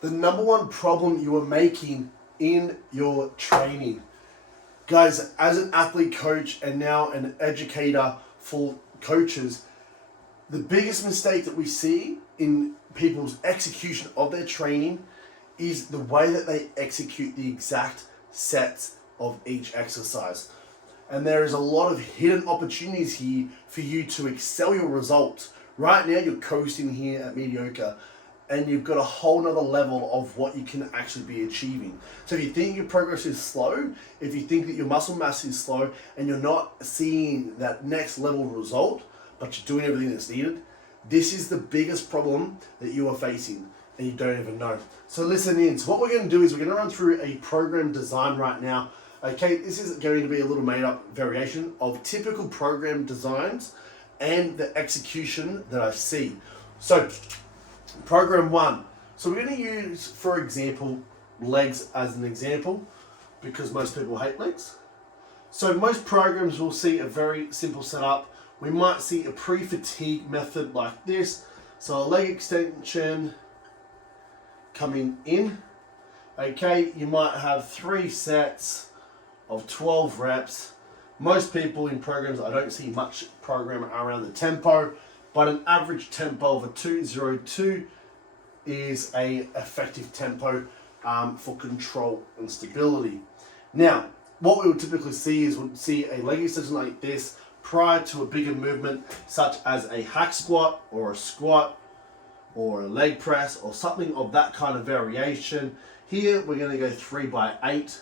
the number one problem you are making in your training. Guys, as an athlete coach and now an educator for coaches, the biggest mistake that we see in people's execution of their training is the way that they execute the exact sets of each exercise. And there is a lot of hidden opportunities here for you to excel your results. Right now you're coasting here at mediocre, and you've got a whole nother level of what you can actually be achieving. So if you think your progress is slow, if you think that your muscle mass is slow and you're not seeing that next level result, but you're doing everything that's needed, this is the biggest problem that you are facing and you don't even know. So listen in. So what we're going to do is we're going to run through a program design right now. Okay, this is going to be a little made up variation of typical program designs and the execution that I see. So program one. So we're going to use, for example, legs as an example because most people hate legs. So most programs will see a very simple setup. We might see a pre-fatigue method like this. So a leg extension coming in. Okay, you might have 3 sets of 12 reps. Most people in programs, I don't see much program around the tempo, but an average tempo of a 202 is a effective tempo for control and stability. Now, what we would typically see is we'd see a leg extension like this prior to a bigger movement, such as a hack squat or a squat or a leg press or something of that kind of variation. Here, we're going to go 3 by 8,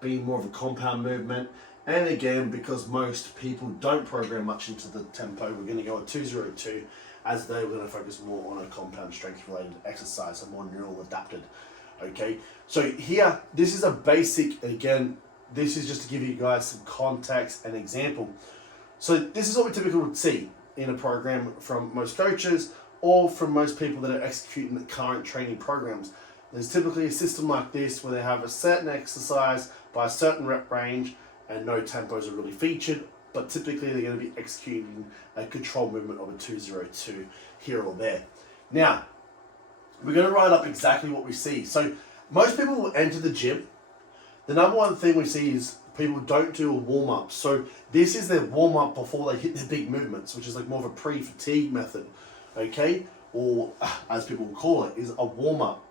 being more of a compound movement. And again, because most people don't program much into the tempo, we're going to go at 202, as though we're going to focus more on a compound strength related exercise, so more neural adapted. Okay, so here, this is a basic, again, this is just to give you guys some context and example. So this is what we typically would see in a program from most coaches or from most people that are executing the current training programs. There's typically a system like this where they have a certain exercise by a certain rep range and no tempos are really featured, but typically they're going to be executing a control movement of a 202 here or there. Now, we're going to write up exactly what we see. So most people will enter the gym. The number one thing we see is people don't do a warm-up. So this is their warm-up before they hit their big movements, which is like more of a pre-fatigue method, okay? Or as people will call it, is a warm-up.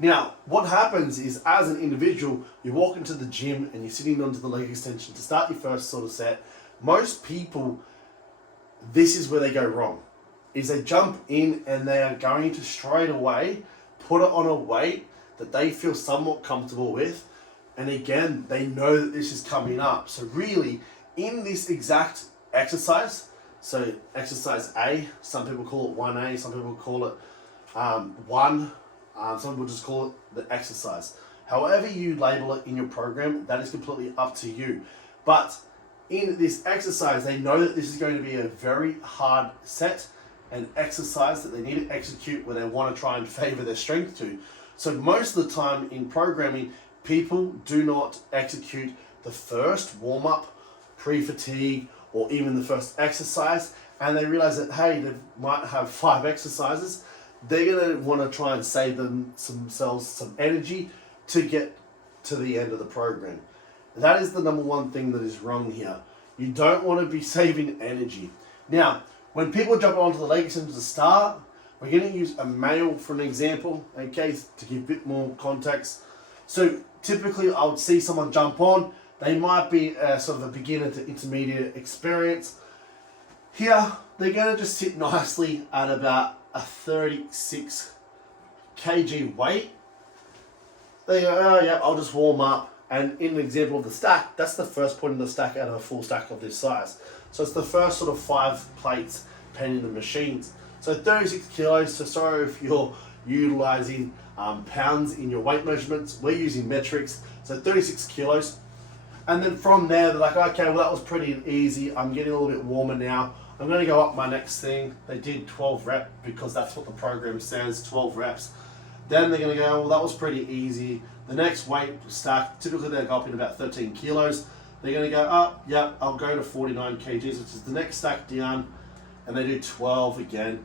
Now, what happens is as an individual, you walk into the gym and you're sitting onto the leg extension to start your first sort of set. Most people, this is where they go wrong, is they jump in and they are going to straight away put it on a weight that they feel somewhat comfortable with. And again, they know that this is coming up. So really, in this exact exercise, so exercise A, some people call it 1A, some people call it 1, some people just call it the exercise. However you label it in your program, that is completely up to you. But in this exercise, they know that this is going to be a very hard set and exercise that they need to execute where they want to try and favor their strength to. So most of the time in programming, people do not execute the first warm-up, pre-fatigue, or even the first exercise, and they realize that, hey, they might have 5 exercises. They're going to want to try and save themselves some energy to get to the end of the program. That is the number one thing that is wrong here. You don't want to be saving energy. Now, when people jump onto the leg extension to start, we're going to use a male for an example, okay, to give a bit more context. So typically I would see someone jump on, they might be sort of a beginner to intermediate experience. Here, they're going to just sit nicely at about a 36 kg weight. They go, oh yeah, I'll just warm up. And in an example of the stack, that's the first point in the stack out of a full stack of this size. So it's the first sort of 5 plates pending the machines. So 36 kilos, so sorry if you're utilizing pounds in your weight measurements. We're using metrics, so 36 kilos. And then from there, they're like, okay, well that was pretty easy. I'm getting a little bit warmer now. I'm going to go up my next thing. They did 12 reps because that's what the program says, 12 reps. Then they're going to go, well that was pretty easy. The next weight stack, typically they go up in about 13 kilos. They're going to go up, yep, I'll go to 49 kgs, which is the next stack down. And they do 12 again.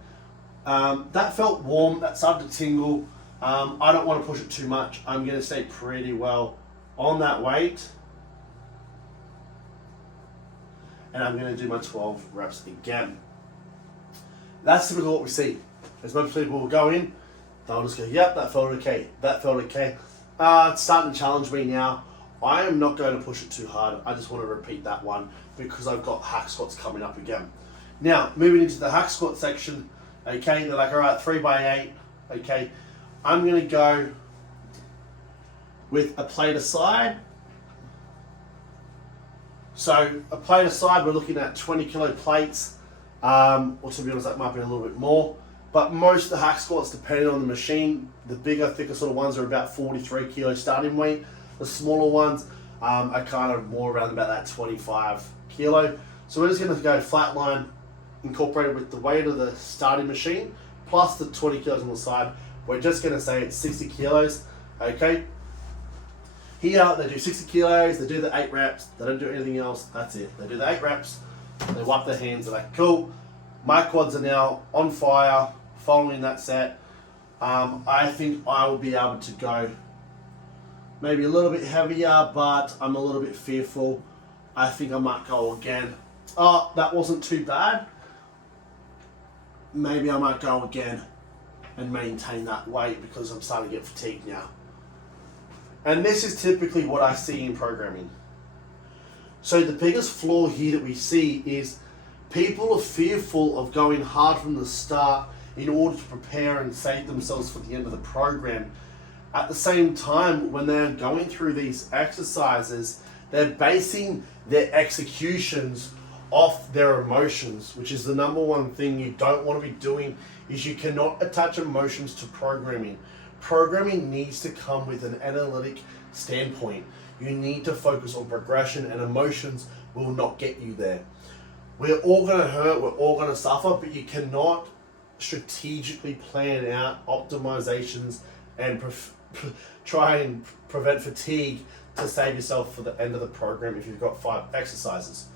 That felt warm, that started to tingle. I don't want to push it too much. I'm going to stay pretty well on that weight. And I'm going to do my 12 reps again. That's typically what we see. As most people will go in, they'll just go, yep, that felt okay, that felt okay. It's starting to challenge me now. I am not going to push it too hard. I just want to repeat that one because I've got hack squats coming up again. Now, moving into the hack squat section, okay, they're like, all right, 3x8, okay. I'm going to go with a plate aside. So a plate aside, we're looking at 20 kilo plates, or to be honest, that might be a little bit more. But most of the hack squats, depending on the machine, the bigger, thicker sort of ones are about 43 kilo starting weight. The smaller ones are kind of more around about that 25 kilo. So we're just going to go flat line, incorporated with the weight of the starting machine, plus the 20 kilos on the side. We're just going to say it's 60 kilos, okay? Here, they do 60 kilos, they do the 8 reps, they don't do anything else, that's it. They do the 8 reps, they wipe their hands, they're like, cool, my quads are now on fire, following that set. I think I will be able to go maybe a little bit heavier, but I'm a little bit fearful. I think I might go again. Oh, that wasn't too bad. Maybe I might go again and maintain that weight because I'm starting to get fatigued now. And this is typically what I see in programming. So the biggest flaw here that we see is people are fearful of going hard from the start in order to prepare and save themselves for the end of the program. At the same time, when they're going through these exercises, they're basing their executions off their emotions, which is the number one thing you don't want to be doing. Is you cannot attach emotions to programming. Programming needs to come with an analytic standpoint. You need to focus on progression, and emotions will not get you there. We're all going to hurt, we're all going to suffer, but you cannot strategically plan out optimizations and try and prevent fatigue to save yourself for the end of the program if you've got 5 exercises.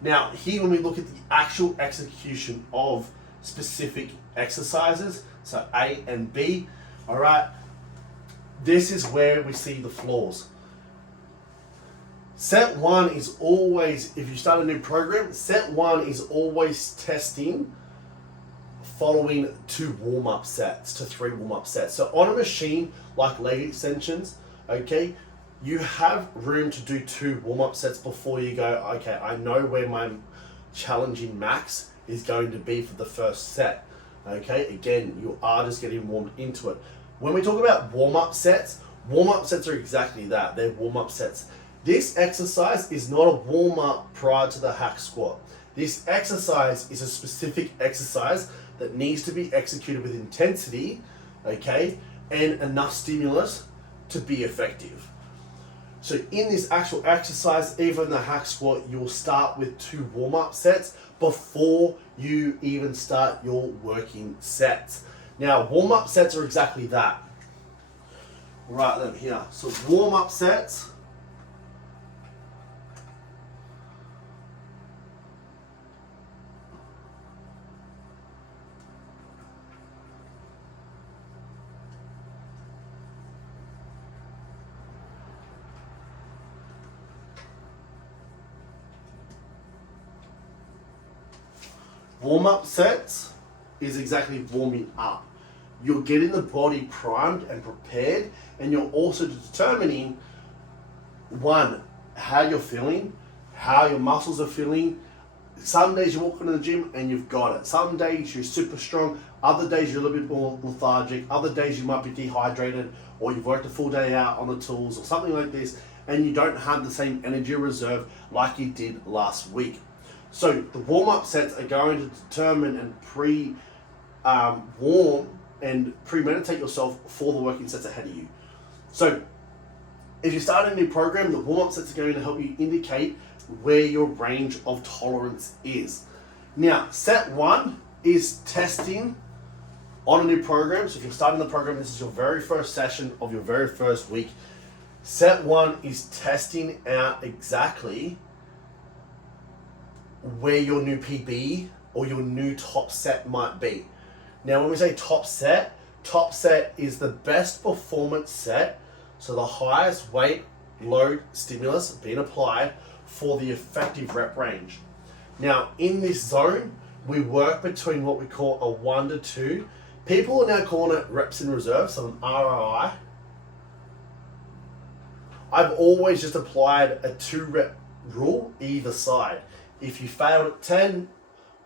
Now, here when we look at the actual execution of specific exercises, so A and B, all right, this is where we see the flaws. Set 1 is always, if you start a new program, set 1 is always testing following 2 warm-up sets to 3 warm-up sets. So on a machine like leg extensions, okay, you have room to do 2 warm-up sets before you go, okay, I know where my challenging max is going to be for the first set. Okay, again, you are just getting warmed into it. When we talk about warm-up sets are exactly that. They're warm-up sets. This exercise is not a warm-up prior to the hack squat. This exercise is a specific exercise that needs to be executed with intensity, okay, and enough stimulus to be effective. So in this actual exercise, even the hack squat, you'll start with 2 warm-up sets before you even start your working sets. Now, warm-up sets are exactly that. Write them here. So warm-up sets is exactly warming up. You're getting the body primed and prepared, and you're also determining, 1, how you're feeling, how your muscles are feeling. Some days you walk into the gym and you've got it. Some days you're super strong, other days you're a little bit more lethargic, other days you might be dehydrated, or you've worked a full day out on the tools or something like this, and you don't have the same energy reserve like you did last week. So the warm-up sets are going to determine and warm and premeditate yourself for the working sets ahead of you. So if you start a new program, the warm-up sets are going to help you indicate where your range of tolerance is. Now, set 1 is testing on a new program. So if you're starting the program, this is your very first session of your very first week. Set 1 is testing out exactly where your new PB or your new top set might be. Now, when we say top top set is the best performance set, so the highest weight load stimulus being applied for the effective rep range. Now, in this zone, we work between what we call a 1 to 2. People are now calling it reps in reserve, so an ROI. I've always just applied a 2-rep rule either side. If you failed at 10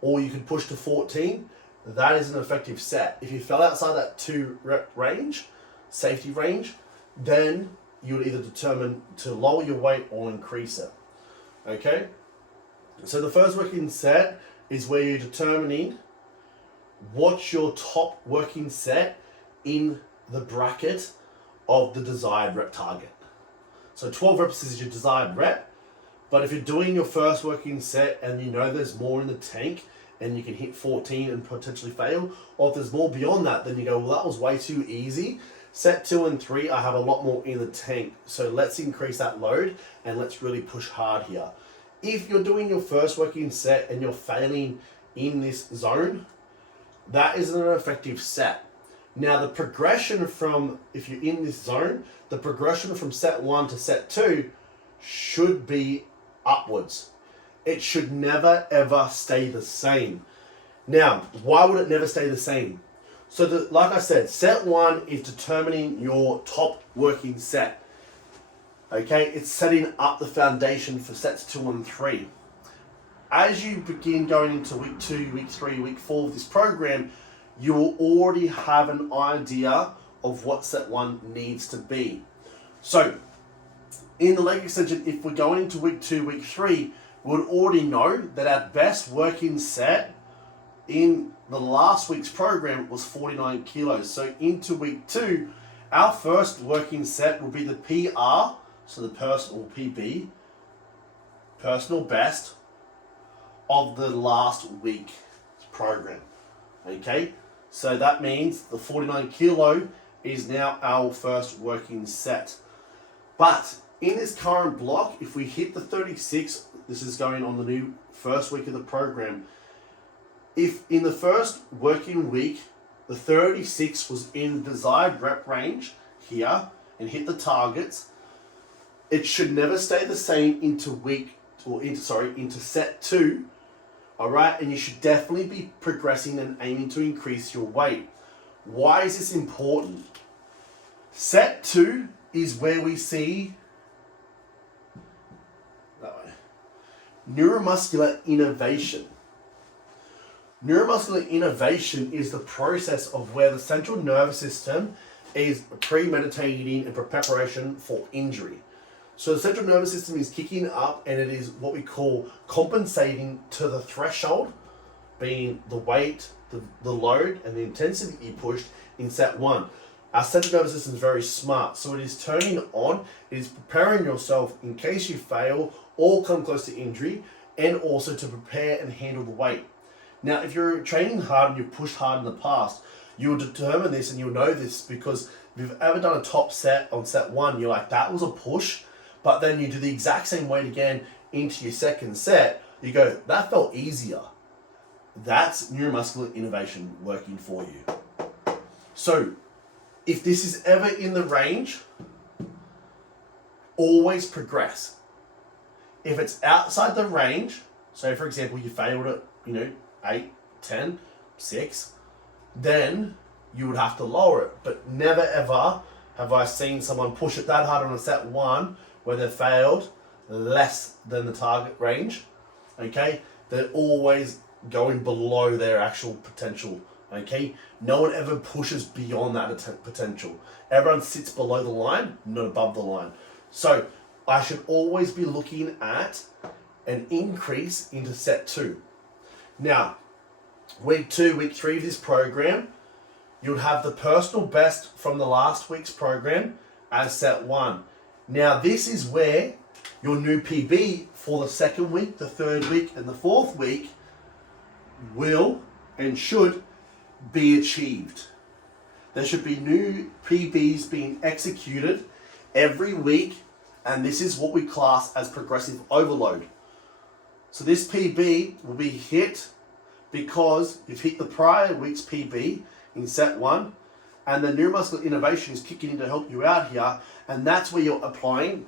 or you could push to 14, that is an effective set. If you fell outside that 2-rep range, safety range, then you would either determine to lower your weight or increase it. Okay? So the first working set is where you're determining what's your top working set in the bracket of the desired rep target. So 12 reps is your desired rep, but if you're doing your first working set and you know there's more in the tank and you can hit 14 and potentially fail, or if there's more beyond that, then you go, well, that was way too easy. Set 2 and 3, I have a lot more in the tank, so let's increase that load and let's really push hard here. If you're doing your first working set and you're failing in this zone, that isn't an effective set. Now the progression from, if you're in this zone, the progression from set 1 to set 2 should be upwards. It should never ever stay the same. Now, why would it never stay the same? So like I said, set 1 is determining your top working set. Okay, it's setting up the foundation for sets 2 and 3. As you begin going into week 2, week 3, week 4 of this program, you will already have an idea of what set 1 needs to be. So, in the leg extension, if we're going into week 2, week 3, we would already know that our best working set in the last week's program was 49 kilos. So into week 2, our first working set will be the PR, so the personal PB, personal best of the last week's program. Okay, so that means the 49 kilo is now our first working set. But in this current block, if we hit the 36, this is going on the new first week of the program. If in the first working week, the 36 was in the desired rep range here and hit the targets, it should never stay the same into set 2. All right, and you should definitely be progressing and aiming to increase your weight. Why is this important? Set 2 is where we see neuromuscular innervation. Neuromuscular innervation is the process of where the central nervous system is premeditating in preparation for injury. So the central nervous system is kicking up and it is what we call compensating to the threshold, being the weight, the load, and the intensity you pushed in set 1. Our central nervous system is very smart, so it is turning on, it is preparing yourself in case you fail or come close to injury, and also to prepare and handle the weight. Now, if you're training hard and you've pushed hard in the past, you'll determine this and you'll know this, because if you've ever done a top set on set 1, you're like, that was a push, but then you do the exact same weight again into your second set, you go, that felt easier. That's neuromuscular innervation working for you. So, if this is ever in the range, always progress. If it's outside the range, so for example, you failed at, 8, 10, 6, then you would have to lower it. But never ever have I seen someone push it that hard on a set 1 where they failed less than the target range. Okay? They're always going below their actual potential. Okay? No one ever pushes beyond that potential. Everyone sits below the line, not above the line. So I should always be looking at an increase into set 2. Now, week 2, week 3 of this program, you'll have the personal best from the last week's program as set 1. Now, this is where your new PB for the second week, the third week, and the fourth week will and should be achieved. There should be new PBs being executed every week, and this is what we class as progressive overload. So this PB will be hit because you've hit the prior week's PB in set 1, And the neuromuscular innervation is kicking in to help you out here. And that's where you're applying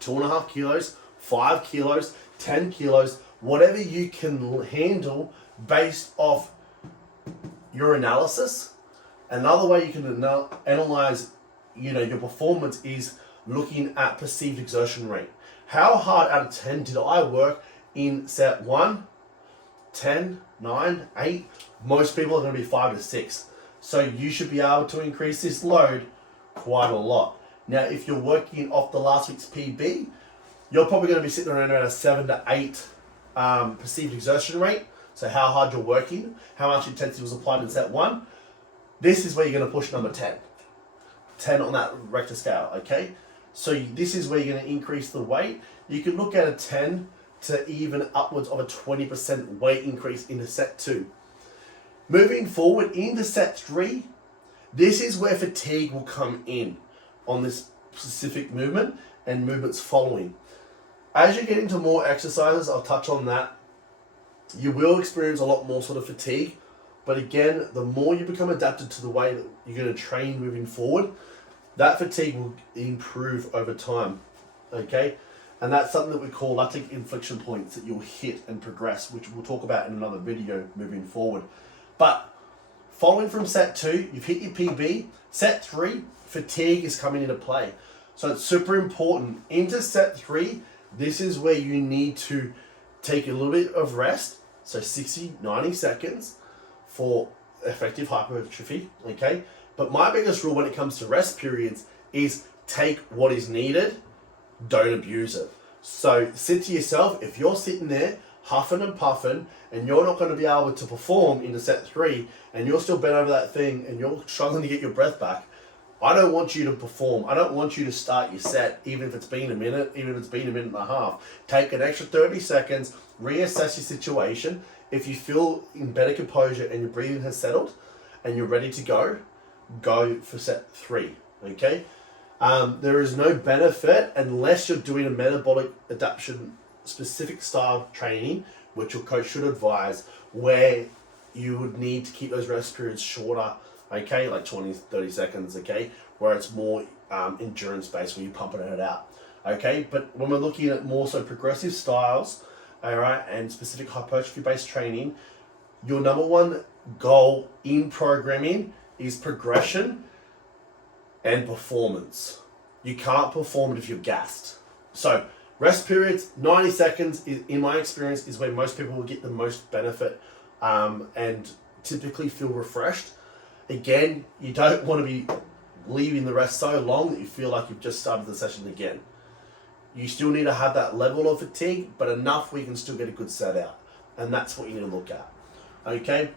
2.5 kilos, 5 kilos, 10 kilos, whatever you can handle based off your analysis. Another way you can analyze, your performance is looking at perceived exertion rate. How hard out of 10 did I work in set 1? 10, 9, 8. Most people are going to be 5 to 6. So you should be able to increase this load quite a lot. Now, if you're working off the last week's PB, you're probably going to be sitting around a 7 to 8 perceived exertion rate. So how hard you're working, how much intensity was applied in set 1. This is where you're going to push number 10. 10 on that Richter scale, okay? So this is where you're going to increase the weight. You can look at a 10 to even upwards of a 20% weight increase into set 2. Moving forward into set 3, this is where fatigue will come in on this specific movement and movements following. As you get into more exercises, I'll touch on that, you will experience a lot more sort of fatigue. But again, the more you become adapted to the way that you're going to train moving forward, that fatigue will improve over time, okay? And that's something that we call lactic inflection points that you'll hit and progress, which we'll talk about in another video moving forward. But following from set 2, you've hit your PB. Set 3, fatigue is coming into play. So it's super important. Into set 3, this is where you need to take a little bit of rest. So 60, 90 seconds for effective hypertrophy, okay? But my biggest rule when it comes to rest periods is take what is needed, don't abuse it. So sit to yourself, if you're sitting there huffing and puffing and you're not going to be able to perform into set 3 and you're still bent over that thing and you're struggling to get your breath back, I don't want you to perform. I don't want you to start your set, even if it's been a minute, even if it's been a minute and a half. Take an extra 30 seconds, reassess your situation. If you feel in better composure and your breathing has settled and you're ready to go for set 3, okay? There is no benefit unless you're doing a metabolic adaptation specific style training, which your coach should advise, where you would need to keep those rest periods shorter, okay, like 20, 30 seconds, okay, where it's more endurance based, where you're pumping it out, okay? But when we're looking at more so progressive styles, all right, and specific hypertrophy based training, your number one goal in programming is progression and performance. You can't perform it if you're gassed. So rest periods, 90 seconds, in my experience, is where most people will get the most benefit and typically feel refreshed. Again, you don't want to be leaving the rest so long that you feel like you've just started the session again. You still need to have that level of fatigue, but enough where you can still get a good set out. And that's what you need to look at. Okay?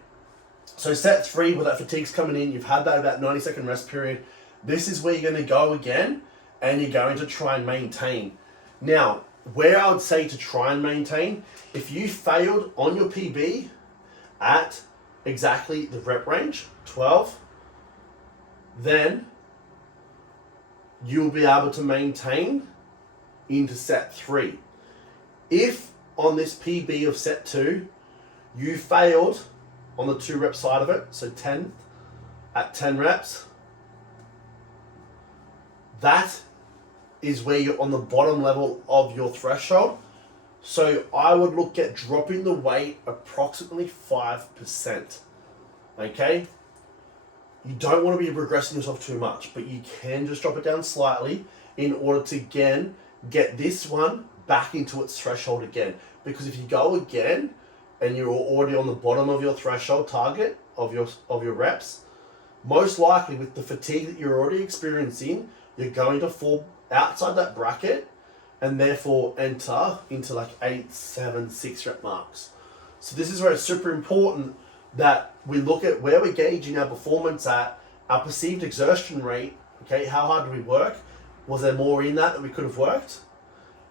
So set 3, where that fatigue's coming in, you've had that about 90-second rest period. This is where you're going to go again, and you're going to try and maintain. Now, where I would say to try and maintain, if you failed on your PB at exactly the rep range, 12, then you'll be able to maintain into set 3. If on this PB of set 2, you failed on the 2 rep side of it, so 10 at 10 reps, that is where you're on the bottom level of your threshold. So I would look at dropping the weight approximately 5%, okay? You don't want to be progressing yourself too much, but you can just drop it down slightly in order to, again, get this one back into its threshold again. Because if you go again and you're already on the bottom of your threshold target of your reps, most likely with the fatigue that you're already experiencing, you're going to fall outside that bracket and therefore enter into like 8, 7, 6 rep marks. So this is where it's super important that we look at where we're gauging our performance at, our perceived exertion rate, okay, how hard do we work? Was there more in that we could have worked?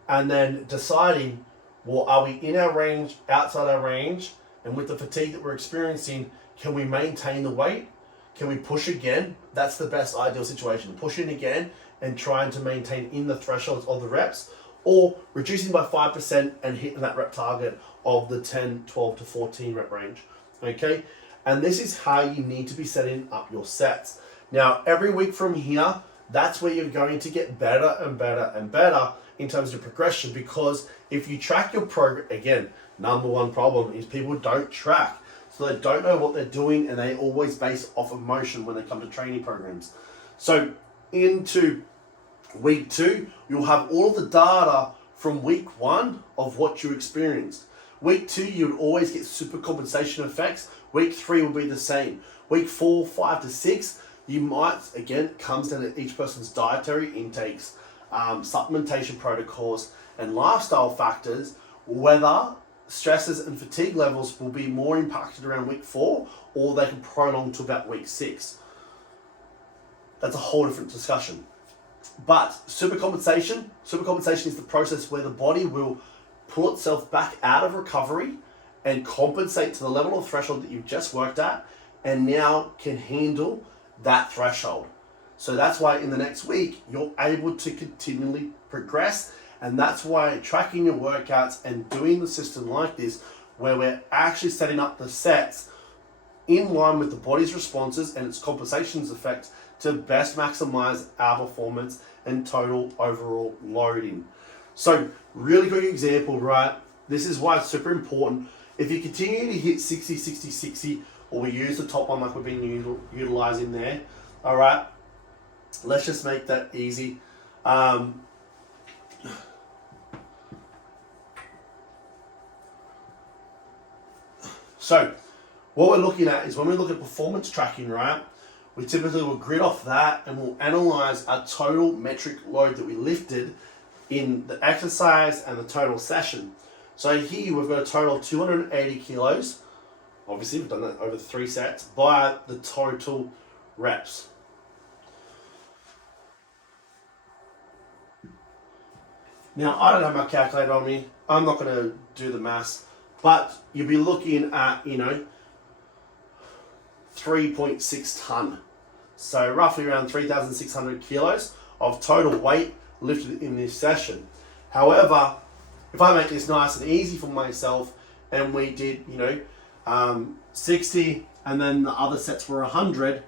And then deciding, well, are we in our range, outside our range, and with the fatigue that we're experiencing, can we maintain the weight? Can we push again? That's the best ideal situation. Pushing again and trying to maintain in the thresholds of the reps, or reducing by 5% and hitting that rep target of the 10, 12 to 14 rep range, okay? And this is how you need to be setting up your sets. Now, every week from here, that's where you're going to get better and better and better in terms of progression, because if you track your progress, again, number one problem is people don't track. So they don't know what they're doing, and they always base off emotion when they come to training programs. So into week 2, you'll have all of the data from week 1 of what you experienced. Week 2, you'll always get super compensation effects. Week 3 will be the same. Week 4, 5 to 6, you might, again, it comes down to each person's dietary intakes, supplementation protocols, and lifestyle factors, whether stresses and fatigue levels will be more impacted around week 4, or they can prolong to about week 6. That's a whole different discussion. But supercompensation is the process where the body will pull itself back out of recovery and compensate to the level of threshold that you've just worked at, and now can handle that threshold. So that's why in the next week, you're able to continually progress. And that's why tracking your workouts and doing the system like this, where we're actually setting up the sets in line with the body's responses and its compensations effect to best maximize our performance and total overall loading. So really quick example, right? This is why it's super important. If you continue to hit 60, 60, 60, or we use the top one like we've been utilizing there, all right, let's just make that easy. So what we're looking at is when we look at performance tracking, right, we typically will grid off that and we'll analyze our total metric load that we lifted in the exercise and the total session. So here we've got a total of 280 kilos. Obviously, we've done that over 3 sets by the total reps. Now, I don't have my calculator on me. I'm not going to do the maths, but you'll be looking at, 3.6 ton. So roughly around 3,600 kilos of total weight lifted in this session. However, if I make this nice and easy for myself and we did, 60 and then the other sets were 100,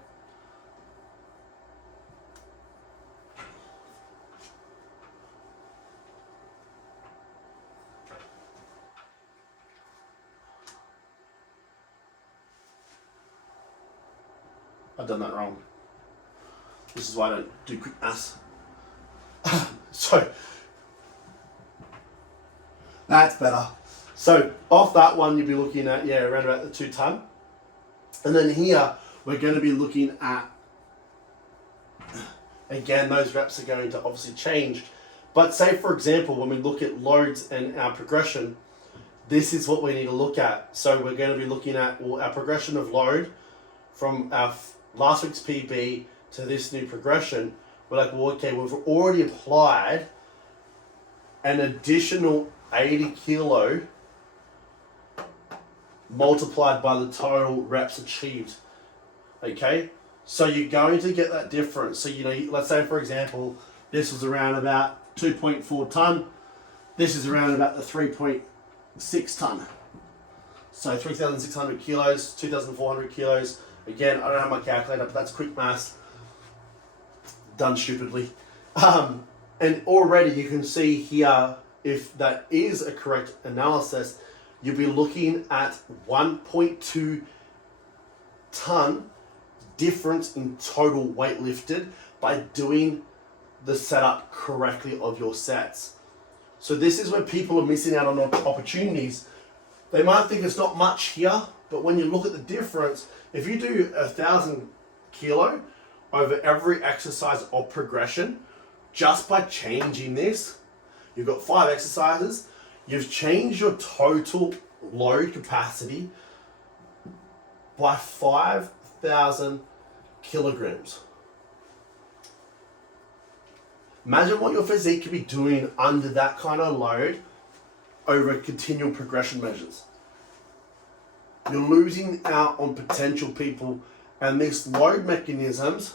I've done that wrong. This is why I don't do quick maths. So, that's better. So, off that one, you'll be looking at, around about the 2 ton. And then here, we're going to be looking at, again, those reps are going to obviously change. But say, for example, when we look at loads and our progression, this is what we need to look at. So, we're going to be looking at our progression of load from our last week's PB to this new progression. We're like, well, okay, we've already applied an additional 80 kilo multiplied by the total reps achieved. Okay, so you're going to get that difference. So, let's say, for example, this was around about 2.4 ton. This is around about the 3.6 ton. So 3,600 kilos, 2,400 kilos. Again, I don't have my calculator, but that's quick maths. Done stupidly. And already you can see here, if that is a correct analysis, you'll be looking at 1.2 ton difference in total weight lifted by doing the setup correctly of your sets. So this is where people are missing out on opportunities. They might think it's not much here, but when you look at the difference, if you do 1,000 kilo over every exercise of progression, just by changing this, you've got 5 exercises, you've changed your total load capacity by 5,000 kilograms. Imagine what your physique could be doing under that kind of load over continual progression measures. You're losing out on potential, people, and this load mechanisms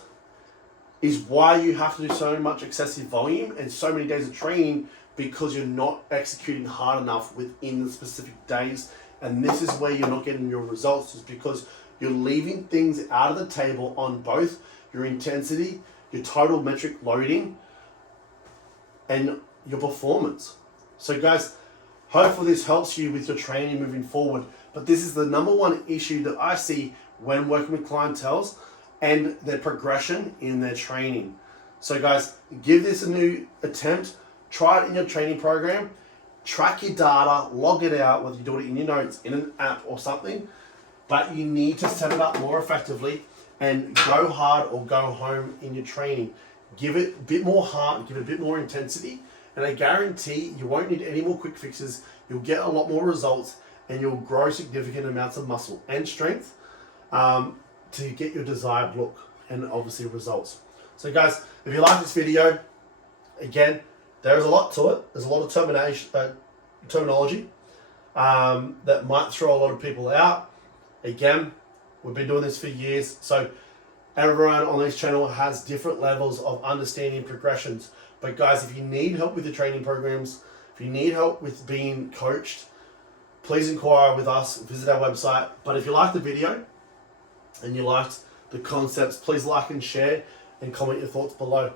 is why you have to do so much excessive volume and so many days of training, because you're not executing hard enough within the specific days. And this is where you're not getting your results, is because you're leaving things out of the table on both your intensity, your total metric loading, and your performance. So guys, hopefully this helps you with your training moving forward. But this is the number one issue that I see when working with clientele and their progression in their training. So guys, give this a new attempt. Try it in your training program. Track your data, log it out, whether you do it in your notes, in an app or something. But you need to set it up more effectively and go hard or go home in your training. Give it a bit more heart, give it a bit more intensity, and I guarantee you won't need any more quick fixes. You'll get a lot more results and you'll grow significant amounts of muscle and strength to get your desired look and obviously results. So guys, if you like this video, again, there is a lot to it. There's a lot of terminology that might throw a lot of people out. Again, we've been doing this for years, so everyone on this channel has different levels of understanding progressions. But guys, if you need help with the training programs, if you need help with being coached, please inquire with us, visit our website. But if you liked the video and you liked the concepts, please like and share and comment your thoughts below.